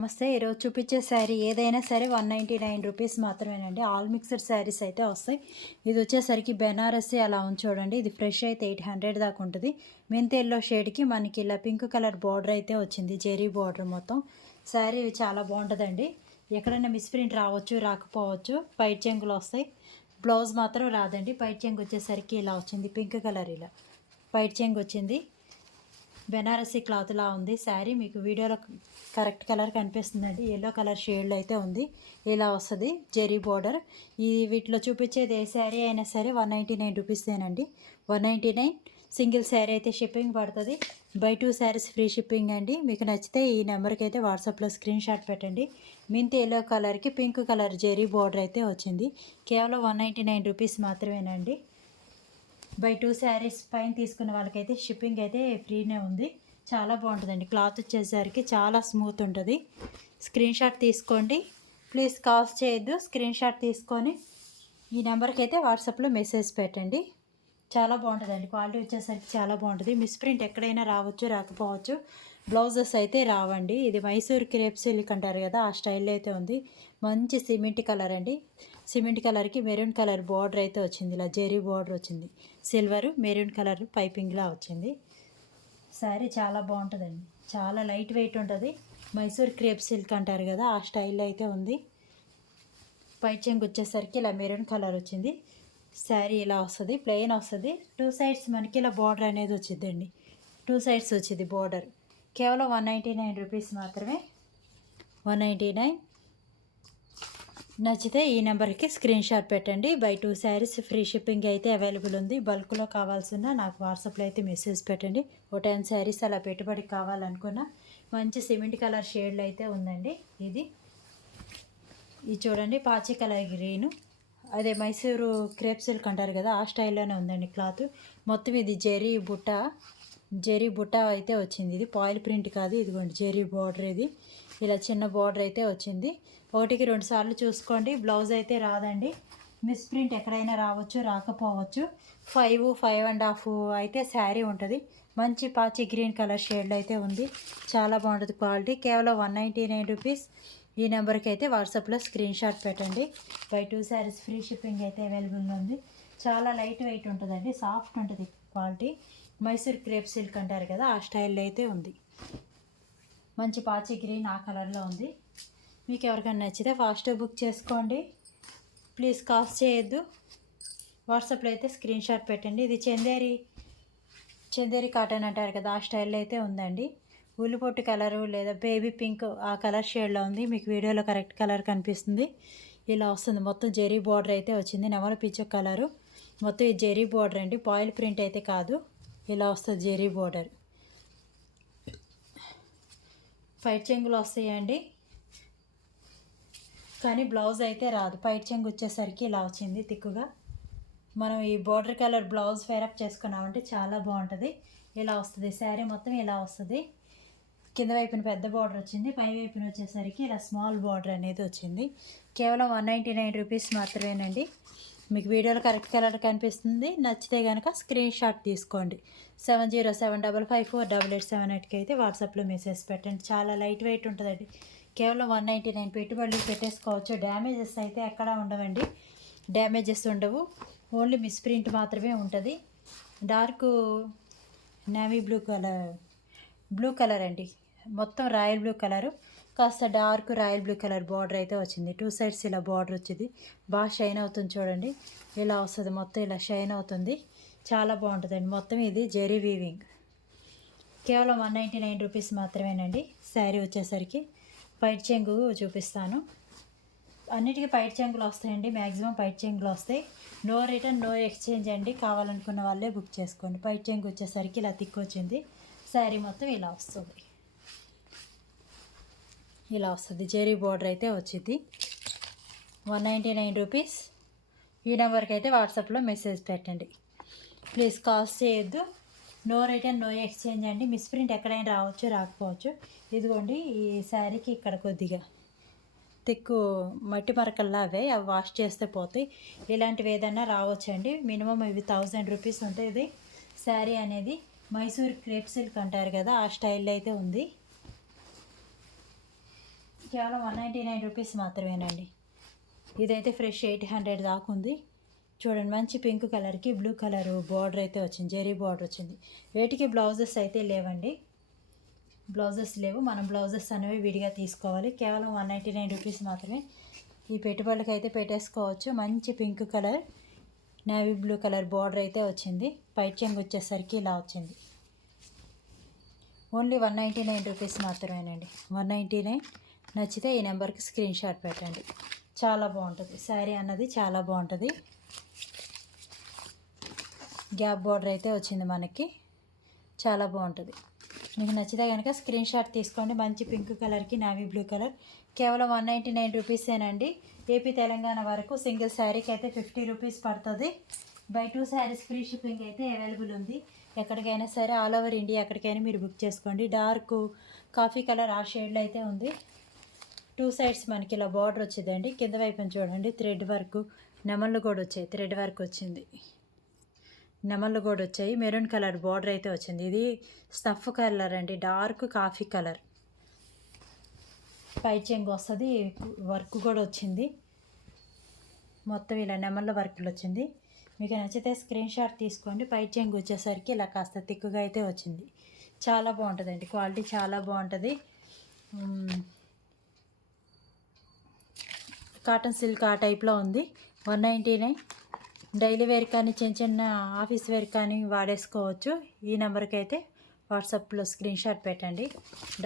నమస్తే. ఈరోజు చూపించే శారీ ఏదైనా సరే 199 రూపీస్ మాత్రమేనండి. ఆల్ మిక్స్డ్ శారీస్ అయితే వస్తాయి. ఇది వచ్చేసరికి బెనారసి అలా ఉంది చూడండి. ఇది ఫ్రెష్ అయితే 800 దాకా ఉంటుంది. మెంతి ఎల్లో షేడ్కి మనకి ఇలా పింక్ కలర్ బార్డర్ అయితే వచ్చింది. జెరీ బార్డర్ మొత్తం. శారీ చాలా బాగుంటుందండి. ఎక్కడైనా మిస్ప్రింట్ రావచ్చు, రాకపోవచ్చు. పైట్ చెంగులు వస్తాయి. బ్లౌజ్ మాత్రం రాదండి. పైట్ చెంగు వచ్చేసరికి ఇలా వచ్చింది. పింక్ కలర్ ఇలా పైట్ చెంగు వచ్చింది. బెనారసీ క్లాత్లా ఉంది శారీ. మీకు వీడియోలో కరెక్ట్ కలర్ కనిపిస్తుందండి. ఎల్లో కలర్ షేడ్లో అయితే ఉంది. ఇలా వస్తుంది జెరీ బోర్డర్. ఈ వీటిలో చూపించేది ఏ శారీ అయినా సరే 199 రూపీసేనండి. 199 సింగిల్ శారీ అయితే షిప్పింగ్ పడుతుంది. బై 2 శారీస్ ఫ్రీ షిప్పింగ్ అండి. మీకు నచ్చితే ఈ నెంబర్కి అయితే వాట్సాప్లో స్క్రీన్ షాట్ పెట్టండి. మింత్ ఎల్లో కలర్కి పింక్ కలర్ జెరీ బోర్డర్ అయితే వచ్చింది. కేవలం 199 రూపీస్ మాత్రమేనండి. బై 2 శారీస్ పైన తీసుకున్న వాళ్ళకైతే షిప్పింగ్ అయితే ఫ్రీనే ఉంది. చాలా బాగుంటుందండి. క్లాత్ వచ్చేసరికి చాలా స్మూత్ ఉంటుంది. స్క్రీన్ షాట్ తీసుకోండి. ప్లీజ్ కాల్ చేయొద్దు. స్క్రీన్ షాట్ తీసుకొని ఈ నెంబర్కి అయితే వాట్సాప్లో మెసేజ్ పెట్టండి. చాలా బాగుంటుందండి. క్వాలిటీ వచ్చేసరికి చాలా బాగుంటుంది. మిస్ప్రింట్ ఎక్కడైనా రావచ్చు, రాకపోవచ్చు. బ్లౌజెస్ అయితే రావండి. ఇది మైసూర్ క్రేప్ సిల్క్ అంటారు కదా, ఆ స్టైల్లో అయితే ఉంది. మంచి సిమెంట్ కలర్ అండి. సిమెంట్ కలర్కి మెరూన్ కలర్ బార్డర్ అయితే వచ్చింది. ఇలా జెరీ బార్డర్ వచ్చింది. సిల్వర్ మెరూన్ కలర్ పైపింగ్లా వచ్చింది. శారీ చాలా బాగుంటుందండి. చాలా లైట్ వెయిట్ ఉంటుంది. మైసూర్ క్రేప్ సిల్క్ అంటారు కదా, ఆ స్టైల్లో అయితే ఉంది. పై చెంగు వచ్చేసరికి ఇలా మెరూన్ కలర్ వచ్చింది. శారీ ఇలా వస్తుంది. ప్లెయిన్ వస్తుంది. 2 సైడ్స్ మనకి ఇలా బార్డర్ అనేది వచ్చిందండి. 2 సైడ్స్ వచ్చింది బార్డర్. కేవలం 199 రూపీస్ మాత్రమే. 199. నచ్చితే ఈ నెంబర్కి స్క్రీన్ షాట్ పెట్టండి. బై 2 శారీస్ ఫ్రీ షిప్పింగ్ అయితే అవైలబుల్ ఉంది. బల్క్లో కావాల్సిన నాకు వాట్సాప్లో అయితే మెసేజ్ పెట్టండి. ఓ 10 శారీస్ అలా పెట్టుబడికి కావాలనుకున్న మంచి సిమెంట్ కలర్ షేడ్లో అయితే ఉందండి. ఇది చూడండి, పాచి కలర్ గ్రీను. అదే మైసూరు క్రేప్ సిల్క్ అంటారు కదా, ఆ స్టైల్లోనే ఉందండి క్లాత్. మొత్తం ఇది జెరీ బుట్ట అయితే వచ్చింది. ఇది పాయిల్ ప్రింట్ కాదు. ఇదిగోండి జెరీ బార్డర్. ఇది ఇలా చిన్న బార్డర్ అయితే వచ్చింది. 1కి 2 సార్లు చూసుకోండి. బ్లౌజ్ అయితే రాదండి. మిస్ ప్రింట్ ఎక్కడైనా రావచ్చు, రాకపోవచ్చు. 5.5.5 అయితే శారీ ఉంటుంది. మంచి పాచి గ్రీన్ కలర్ షేడ్లో అయితే ఉంది. చాలా బాగుంటుంది క్వాలిటీ. కేవలం 199 రూపీస్. ఈ నెంబర్కి అయితే వాట్సాప్లో స్క్రీన్ షాట్ పెట్టండి. బై 2 శారీస్ ఫ్రీ షిప్పింగ్ అయితే అవైలబుల్ ఉంది. చాలా లైట్ వెయిట్ ఉంటుందండి. సాఫ్ట్ ఉంటుంది క్వాలిటీ. మైసూర్ క్రేప్ సిల్క్ అంటారు కదా, ఆ స్టైల్లో అయితే ఉంది. మంచి పాచి గ్రీన్ ఆ కలర్లో ఉంది. మీకు ఎవరికైనా నచ్చితే ఫాస్ట్గా బుక్ చేసుకోండి. ప్లీజ్ కాల్ చేయొద్దు. వాట్సాప్లో అయితే స్క్రీన్ షాట్ పెట్టండి. ఇది చందేరి కాటన్ అంటారు కదా, ఆ స్టైల్లో అయితే ఉందండి. ఉల్లిపొట్టు కలరు లేదా బేబీ పింక్ ఆ కలర్ షేడ్లో ఉంది. మీకు వీడియోలో కరెక్ట్ కలర్ కనిపిస్తుంది. ఇలా వస్తుంది. మొత్తం జెరీ బార్డర్ అయితే వచ్చింది. నెమల పిచ్చ కలరు. మొత్తం ఈ జెరీ బార్డర్ అండి. పాయిల్ ప్రింట్ అయితే కాదు. ఇలా వస్తుంది జెరీ బార్డర్. పైట్ చెంగులు వస్తాయండి, కానీ బ్లౌజ్ అయితే రాదు. పైట్ చెంగు వచ్చేసరికి ఇలా వచ్చింది తిక్కుగా. మనం ఈ బార్డర్ కలర్ బ్లౌజ్ ఫేరప్ చేసుకున్నామంటే చాలా బాగుంటుంది. ఇలా వస్తుంది శారీ మొత్తం. ఇలా వస్తుంది. కింద వైపున పెద్ద బార్డర్ వచ్చింది. పై వైపున వచ్చేసరికి ఇలా స్మాల్ బార్డర్ అనేది వచ్చింది. కేవలం 199 రూపీస్ మాత్రమేనండి. మీకు వీడియోలో కరెక్ట్ కలర్ కనిపిస్తుంది. నచ్చితే కనుక స్క్రీన్ షాట్ తీసుకోండి. 7075548878కి అయితే వాట్సాప్లో మెసేజ్ పెట్టండి. చాలా లైట్ వెయిట్ ఉంటుందండి. కేవలం 199. పెట్టుబడులు పెట్టేసుకోవచ్చు. డ్యామేజెస్ అయితే ఎక్కడా ఉండవండి. డ్యామేజెస్ ఉండవు. ఓన్లీ మిస్ప్రింట్ మాత్రమే ఉంటుంది. డార్క్ నేవీ బ్లూ కలర్ అండి. మొత్తం రాయల్ బ్లూ కలరు, కాస్త dark royal blue colour border అయితే వచ్చింది. 2 సైడ్స్ ఇలా బార్డర్ వచ్చింది. బాగా షైన్ అవుతుంది చూడండి. ఇలా వస్తుంది. మొత్తం ఇలా షైన్ అవుతుంది. చాలా బాగుంటుందండి. మొత్తం ఇది జెరీ వీవింగ్. కేవలం 199 రూపీస్ మాత్రమేనండి. శారీ వచ్చేసరికి పైట్ చెంగు చూపిస్తాను. అన్నిటికీ పైట్ చెంగులు వస్తాయండి. మ్యాక్సిమం పైట్ చెంగులు వస్తాయి. నో రిటర్న్ నో ఎక్స్చేంజ్ అండి. కావాలనుకున్న వాళ్ళే బుక్ చేసుకోండి. పైట్ చెంగు వచ్చేసరికి ఇలా తిక్కొచ్చింది. శారీ మొత్తం ఇలా వస్తుంది. ఇలా వస్తుంది. జెరీ బార్డర్ అయితే వచ్చింది. 199 రూపీస్. ఈ నెంబర్కి అయితే వాట్సాప్లో మెసేజ్ పెట్టండి. ప్లీజ్ కాల్స్ చేయొద్దు. నో రిటర్న్ నో ఎక్స్చేంజ్ అండి. మిస్ప్రింట్ ఎక్కడైనా రావచ్చు, రాకపోవచ్చు. ఇదిగోండి ఈ శారీకి ఇక్కడ కొద్దిగా తిక్కు మట్టి మరకల్లా అవి వాష్ చేస్తే పోతాయి. ఇలాంటివి ఏదైనా రావచ్చండి. మినిమం ఇవి 1000 రూపీస్ ఉంటాయి. ఇది శారీ అనేది మైసూర్ క్రేప్ సిల్క్ అంటారు కదా, ఆ స్టైల్లో అయితే ఉంది. కేవలం 199 రూపీస్ మాత్రమేనండి. ఇదైతే ఫ్రెష్ 800 దాకా ఉంది. చూడండి మంచి పింక్ కలర్కి బ్లూ కలర్ బార్డర్ అయితే వచ్చింది, జెరీ బార్డర్ వచ్చింది. వీటికి బ్లౌజెస్ అయితే లేవండి, బ్లౌజెస్ లేవు. మనం బ్లౌజెస్ అనేవి విడిగా తీసుకోవాలి. కేవలం 199 రూపీస్ మాత్రమే. ఈ పెట్టుబడులకి అయితే పెట్టేసుకోవచ్చు. మంచి pink colour navy blue colour border అయితే వచ్చింది. పైట్ చెంగు వచ్చేసరికి ఇలా వచ్చింది. ఓన్లీ 199 రూపీస్ మాత్రమేనండి. 199. నచ్చితే ఈ నెంబర్కి స్క్రీన్ షాట్ పెట్టండి. చాలా బాగుంటుంది శారీ అన్నది, చాలా బాగుంటుంది. గ్యాప్ బార్డర్ అయితే వచ్చింది మనకి, చాలా బాగుంటుంది. మీకు నచ్చితే కనుక స్క్రీన్ షాట్ తీసుకోండి. మంచి పింక్ కలర్కి నేవీ బ్లూ కలర్. కేవలం 199 రూపీసేనండి. ఏపీ తెలంగాణ వరకు సింగిల్ శారీకి అయితే 50 రూపీస్ పడుతుంది. బై 2 శారీస్ ఫ్రీ షిప్పింగ్ అయితే అవైలబుల్ ఉంది. ఎక్కడికైనా సరే ఆల్ ఓవర్ ఇండియా ఎక్కడికైనా మీరు బుక్ చేసుకోండి. డార్క్ కాఫీ కలర్ ఆ షేడ్లో అయితే ఉంది. 2 సైడ్స్ మనకి ఇలా బార్డర్ వచ్చిందండి. కింద వైపున చూడండి థ్రెడ్ వర్క్, నెమళ్ళు కూడా వచ్చాయి. థ్రెడ్ వర్క్ వచ్చింది, నెమళ్ళు కూడా వచ్చాయి. మెరూన్ కలర్ బార్డర్ అయితే వచ్చింది. ఇది స్టఫ్ కలర్ అండి, డార్క్ కాఫీ కలర్. పై చెంగు వస్తుంది, వర్క్ కూడా వచ్చింది. మొత్తం ఇలా నెమళ్ళ వర్క్లు వచ్చింది. మీకు నచ్చితే స్క్రీన్ షాట్ తీసుకోండి. పై చెంగు వచ్చేసరికి ఇలా కాస్త తిక్కుగా అయితే వచ్చింది. చాలా బాగుంటుందండి, క్వాలిటీ చాలా బాగుంటుంది. కాటన్ సిల్క్ ఆ టైప్లో ఉంది. 199. డైలీ వేర్ కానీ చిన్న చిన్న ఆఫీస్ వేర్ కానీ వాడేసుకోవచ్చు. ఈ నెంబర్కి అయితే వాట్సాప్లో స్క్రీన్ షాట్ పెట్టండి.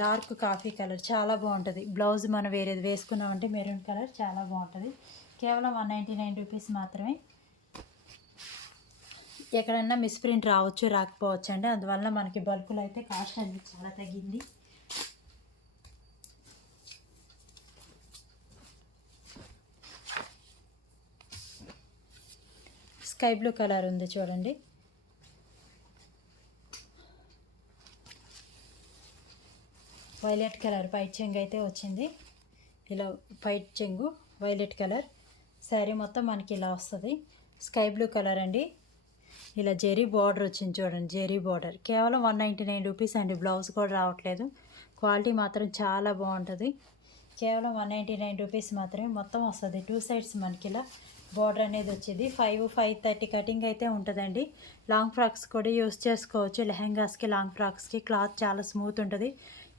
డార్క్ కాఫీ కలర్ చాలా బాగుంటుంది. బ్లౌజ్ మనం వేరేది వేసుకున్నామంటే మెరూన్ కలర్ చాలా బాగుంటుంది. కేవలం 199 రూపీస్ మాత్రమే. ఎక్కడన్నా మిస్ప్రింట్ రావచ్చు, రాకపోవచ్చు అండి. అందువల్ల మనకి బల్కులు అయితే కాస్ట్ అనేది చాలా తగ్గింది. స్కై బ్లూ కలర్ ఉంది చూడండి. వైలెట్ కలర్ పైట్ చెంగు అయితే వచ్చింది. ఇలా పైట్ చెంగు వైలెట్ కలర్ శారీ మొత్తం మనకి ఇలా వస్తుంది. స్కై బ్లూ కలర్ అండి. ఇలా జెరీ బార్డర్ వచ్చింది చూడండి, జెరీ బార్డర్. కేవలం 199 రూపీస్ అండి. బ్లౌజ్ కూడా రావట్లేదు. క్వాలిటీ మాత్రం చాలా బాగుంటుంది. కేవలం 199 రూపీస్ మాత్రమే. మొత్తం వస్తుంది 2 సైడ్స్ మనకి ఇలా బార్డర్ అనేది వచ్చేది. 5-5:30 కటింగ్ అయితే ఉంటుందండి. లాంగ్ ఫ్రాక్స్ కూడా యూస్ చేసుకోవచ్చు. లెహెంగాస్కి, లాంగ్ ఫ్రాక్స్కి క్లాత్ చాలా స్మూత్ ఉంటుంది.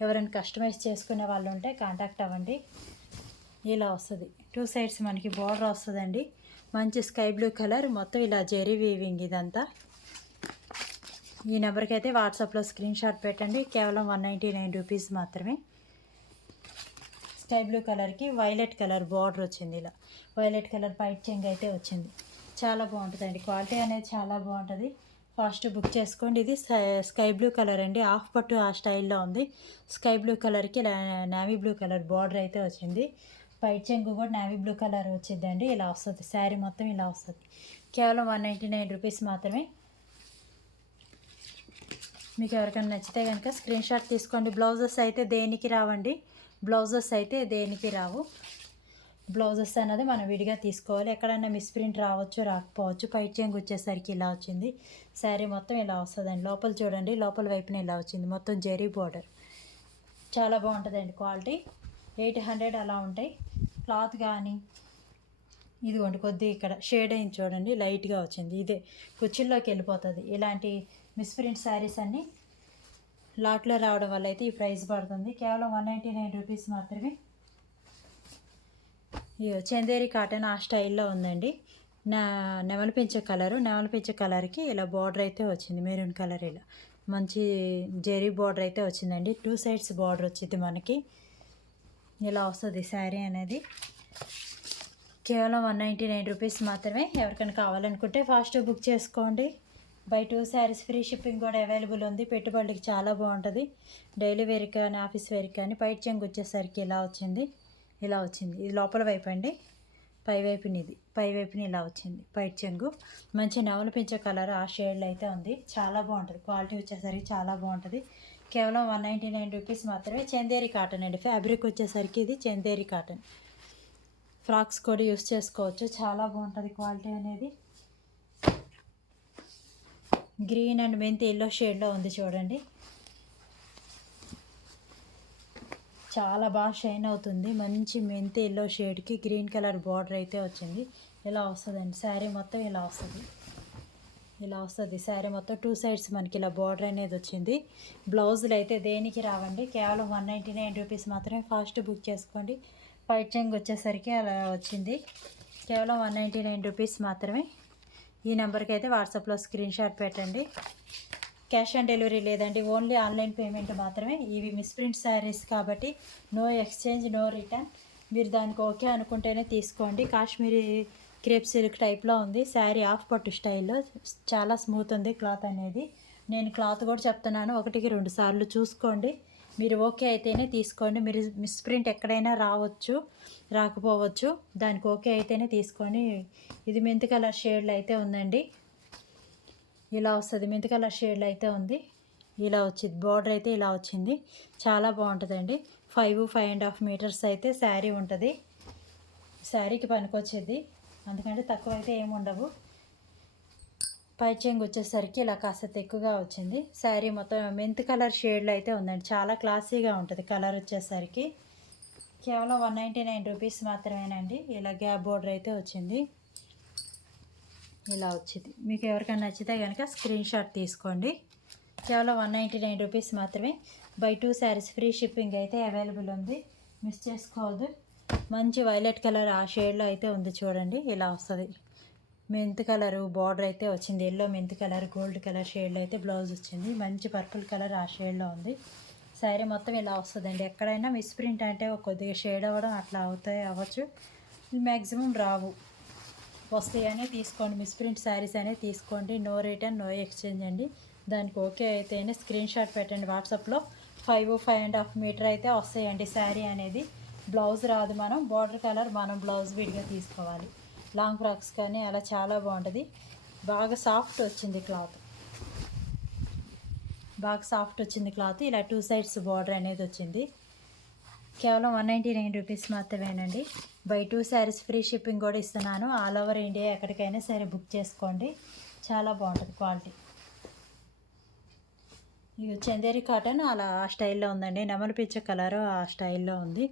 ఎవరైనా కస్టమైజ్ చేసుకునే వాళ్ళు ఉంటే కాంటాక్ట్ అవ్వండి. ఇలా వస్తుంది 2 సైడ్స్ మనకి బార్డర్ వస్తుందండి. మంచి స్కై బ్లూ కలర్, మొత్తం ఇలా జెరీ వీవింగ్ ఇదంతా. ఈ నెంబర్కి అయితే వాట్సాప్లో స్క్రీన్ షాట్ పెట్టండి. కేవలం 199 రూపీస్ మాత్రమే. స్కై బ్లూ కలర్కి వైలెట్ కలర్ బార్డర్ వచ్చింది. ఇలా వైలెట్ కలర్ పైట్ చెంగు అయితే వచ్చింది. చాలా బాగుంటుందండి, క్వాలిటీ అనేది చాలా బాగుంటుంది. ఫాస్ట్ బుక్ చేసుకోండి. ఇది స్కై బ్లూ కలర్ అండి, హాఫ్ పట్టు ఆ స్టైల్లో ఉంది. స్కై బ్లూ కలర్కి నేవీ బ్లూ కలర్ బార్డర్ అయితే వచ్చింది. పైట్ చెంగు కూడా నేవీ బ్లూ కలర్ వచ్చిందండి. ఇలా వస్తుంది శారీ మొత్తం ఇలా వస్తుంది. కేవలం 199 రూపీస్ మాత్రమే. మీకు ఎవరికైనా నచ్చితే కనుక స్క్రీన్ షాట్ తీసుకోండి. బ్లౌజెస్ అయితే దేనికి రావండి, బ్లౌజెస్ అయితే దేనికి రావు. బ్లౌజెస్ అన్నది మనం విడిగా తీసుకోవాలి. ఎక్కడైనా మిస్ప్రింట్ రావచ్చు, రాకపోవచ్చు. పైట్ చెంగు వచ్చేసరికి ఇలా వచ్చింది. శారీ మొత్తం ఇలా వస్తుందండి. లోపల చూడండి, లోపల వైపున ఇలా వచ్చింది. మొత్తం జెరీ బార్డర్ చాలా బాగుంటుందండి. క్వాలిటీ 800 అలా ఉంటాయి. క్లాత్ కానీ ఇదిగోండి కొద్దిగా ఇక్కడ షేడ్ అయింది చూడండి, లైట్గా వచ్చింది. ఇదే కుర్చీల్లోకి వెళ్ళిపోతుంది. ఇలాంటి మిస్ప్రింట్ శారీస్ అన్నీ లాట్లో రావడం వల్ల అయితే ఈ ప్రైస్ పడుతుంది. కేవలం 199 రూపీస్ మాత్రమే. చందేరి కాటన్ ఆ స్టైల్లో ఉందండి. నెమలి పెంచే కలరు, నెమలి పెంచే కలర్కి ఇలా బార్డర్ అయితే వచ్చింది. మెరూన్ కలర్ ఇలా మంచి జెరీ బార్డర్ అయితే వచ్చిందండి. 2 సైడ్స్ బార్డర్ వచ్చింది మనకి. ఇలా వస్తుంది శారీ అనేది. కేవలం 199 రూపీస్ మాత్రమే. ఎవరికైనా కావాలనుకుంటే ఫాస్ట్ బుక్ చేసుకోండి. బై 2 శారీస్ ఫ్రీ షిప్పింగ్ కూడా అవైలబుల్ ఉంది. పెట్టుబడికి చాలా బాగుంటుంది. డైలీ వేర్ కానీ ఆఫీస్ వేర్ కానీ. పైట్ చెంగు వచ్చేసరికి ఇలా వచ్చింది, ఇలా వచ్చింది. ఇది లోపల వైపు అండి, పైవైపుని ఇది పైవైపుని ఇలా వచ్చింది పైట్ చెంగు. మంచి నవల పెంచే కలర్ ఆ షేడ్లో అయితే ఉంది. చాలా బాగుంటుంది. క్వాలిటీ వచ్చేసరికి చాలా బాగుంటుంది. కేవలం 199 రూపీస్ మాత్రమే. చందేరి కాటన్ అండి. ఫ్యాబ్రిక్ వచ్చేసరికి ఇది చందేరి కాటన్. ఫ్రాక్స్ కూడా యూస్ చేసుకోవచ్చు. చాలా బాగుంటుంది క్వాలిటీ అనేది. గ్రీన్ అండ్ మెంతి ఎల్లో షేడ్లో ఉంది చూడండి. చాలా బాగా షైన్ అవుతుంది. మంచి మెంతి ఎల్లో షేడ్కి గ్రీన్ కలర్ బార్డర్ అయితే వచ్చింది. ఇలా వస్తుందండి శారీ మొత్తం ఇలా వస్తుంది. ఇలా వస్తుంది శారీ మొత్తం 2 సైడ్స్ మనకి ఇలా బార్డర్ అనేది వచ్చింది. బ్లౌజులు అయితే దేనికి రావండి, కేవలం 199 రూపీస్ మాత్రమే. ఫాస్ట్ బుక్ చేసుకోండి. పైట్ చెంగ్ వచ్చేసరికి అలా వచ్చింది. కేవలం 199 రూపీస్ మాత్రమే. ఈ నెంబర్కి అయితే వాట్సాప్లో స్క్రీన్ షాట్ పెట్టండి. క్యాష్ ఆన్ డెలివరీ లేదండి, ఓన్లీ ఆన్లైన్ పేమెంట్ మాత్రమే. ఇవి మిస్ప్రింట్ శారీస్ కాబట్టి నో ఎక్స్చేంజ్, నో రిటర్న్. మీరు దానికి ఓకే అనుకుంటేనే తీసుకోండి. కాశ్మీరీ క్రేప్ సిల్క్ టైప్లో ఉంది శారీ, ఆఫ్ పట్టు స్టైల్లో. చాలా స్మూత్ ఉంది క్లాత్ అనేది. నేను క్లాత్ కూడా చెప్తున్నాను, 1కి 2 సార్లు చూసుకోండి. మీరు ఓకే అయితేనే తీసుకోండి. మీరు మిస్ప్రింట్ ఎక్కడైనా రావచ్చు, రాకపోవచ్చు. దానికి ఓకే అయితేనే తీసుకోండి. ఇది మెంతి కలర్ షేడ్లో అయితే ఉందండి. ఇలా వస్తుంది, మెంతి కలర్ షేడ్లో అయితే ఉంది. ఇలా వచ్చింది బార్డర్ అయితే ఇలా వచ్చింది. చాలా బాగుంటుందండి. 5.5 మీటర్స్ అయితే శారీ ఉంటుంది. శారీకి పనికొచ్చేది, అందుకంటే తక్కువ అయితే ఏముండవు. పై చెంగు వచ్చేసరికి ఇలా కాస్త ఎక్కువగా వచ్చింది. శారీ మొత్తం మెంతి కలర్ షేడ్లో అయితే ఉందండి. చాలా క్లాసీగా ఉంటుంది కలర్ వచ్చేసరికి. కేవలం 199 రూపీస్ మాత్రమేనండి. ఇలా గ్యాప్ బోర్డర్ అయితే వచ్చింది. ఇలా వచ్చింది. మీకు ఎవరికైనా నచ్చితే కనుక స్క్రీన్ షాట్ తీసుకోండి. కేవలం 199 రూపీస్ మాత్రమే. బై 2 శారీస్ ఫ్రీ షిప్పింగ్ అయితే అవైలబుల్ ఉంది, మిస్ చేసుకోవద్దు. మంచి వైలెట్ కలర్ ఆ షేడ్లో అయితే ఉంది చూడండి. ఇలా వస్తుంది. మెంతి కలరు బార్డర్ అయితే వచ్చింది. ఎల్లో మెంతి కలర్, గోల్డ్ కలర్ షేడ్లో అయితే బ్లౌజ్ వచ్చింది. మంచి పర్పుల్ కలర్ ఆ షేడ్లో ఉంది. శారీ మొత్తం ఇలా వస్తుందండి. ఎక్కడైనా మిస్ప్రింట్ అంటే కొద్దిగా షేడ్ అవ్వడం అట్లా అవ్వచ్చు, మ్యాక్సిమం రావు. వస్తాయనే తీసుకోండి. మిస్ప్రింట్ శారీస్ అనేది తీసుకోండి. నో రిటర్న్, నో ఎక్స్చేంజ్ అండి. దానికి ఓకే అయితేనే స్క్రీన్ షాట్ పెట్టండి వాట్సాప్లో. 5.5 మీటర్ అయితే వస్తాయండి శారీ అనేది. బ్లౌజ్ రాదు, మనం బార్డర్ కలర్ మనం బ్లౌజ్ విడిగా తీసుకోవాలి. లాంగ్ ఫ్రాక్స్ కానీ అలా చాలా బాగుంటుంది. బాగా సాఫ్ట్ వచ్చింది క్లాత్, బాగా సాఫ్ట్ వచ్చింది క్లాత్. ఇలా 2 సైడ్స్ బార్డర్ అనేది వచ్చింది. కేవలం 199 రూపీస్ మాత్రమేనండి. బై 2 శారీస్ ఫ్రీ షిప్పింగ్ కూడా ఇస్తున్నాను. ఆల్ ఓవర్ ఇండియా ఎక్కడికైనా సరే బుక్ చేసుకోండి. చాలా బాగుంటుంది క్వాలిటీ. ఇది చందేరి కాటన్ అలా ఆ స్టైల్లో ఉందండి. నెమలి పిచ్చ కలర్ ఆ స్టైల్లో ఉంది.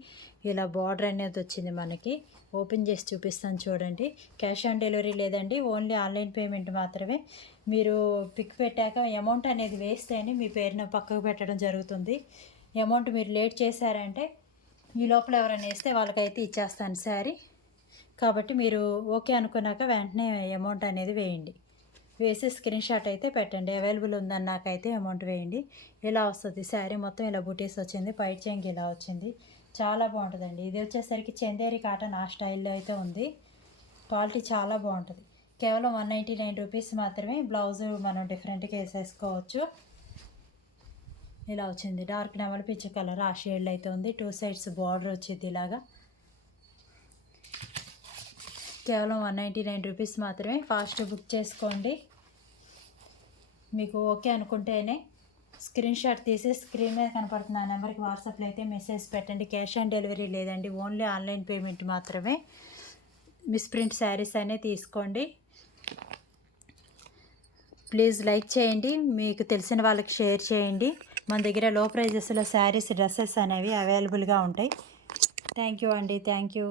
ఇలా బార్డర్ అనేది వచ్చింది మనకి. ఓపెన్ చేసి చూపిస్తాను చూడండి. క్యాష్ ఆన్ డెలివరీ లేదండి, ఓన్లీ ఆన్లైన్ పేమెంట్ మాత్రమే. మీరు పిక్ పెట్టాక అమౌంట్ అనేది వేస్తేనే మీ పేరున పక్కకు పెట్టడం జరుగుతుంది. అమౌంట్ మీరు లేట్ చేశారంటే ఈ లోపల ఎవరైనా వేస్తే వాళ్ళకైతే ఇచ్చేస్తాను శారీ. కాబట్టి మీరు ఓకే అనుకున్నాక వెంటనే అమౌంట్ అనేది వేయండి. వేసి స్క్రీన్ షాట్ అయితే పెట్టండి. అవైలబుల్ ఉందని నాకైతే అమౌంట్ వేయండి. ఇలా వస్తుంది శారీ మొత్తం. ఇలా బుటీస్ వచ్చింది. పైట్ చెంగు ఇలా వచ్చింది. చాలా బాగుంటుందండి. ఇది వచ్చేసరికి చందేరి కాటన్ ఆ స్టైల్లో అయితే ఉంది. క్వాలిటీ చాలా బాగుంటుంది. కేవలం 199 రూపీస్ మాత్రమే. బ్లౌజు మనం డిఫరెంట్గా వేసేసుకోవచ్చు. ఇలా వచ్చింది. డార్క్ నెమలి పిచ్చి కలర్ ఆ షేడ్లో అయితే ఉంది. 2 సైడ్స్ బార్డర్ వచ్చింది ఇలాగా. కేవలం 199 రూపీస్ మాత్రమే. ఫాస్ట్ బుక్ చేసుకోండి. మీకు ఓకే అనుకుంటేనే స్క్రీన్ షాట్ తీసి స్క్రీన్ మీద కనపడుతున్న ఆ నెంబర్కి వాట్సాప్లో అయితే మెసేజ్ పెట్టండి. క్యాష్ ఆన్ డెలివరీ లేదండి, ఓన్లీ ఆన్లైన్ పేమెంట్ మాత్రమే. మిస్ప్రింట్ శారీస్ అనే తీసుకోండి. ప్లీజ్ లైక్ చేయండి, మీకు తెలిసిన వాళ్ళకి షేర్ చేయండి. మన దగ్గర లో ప్రైజెస్లో శారీస్, డ్రెస్సెస్ అనేవి అవైలబుల్గా ఉంటాయి. థ్యాంక్ యూ అండి. Thank you.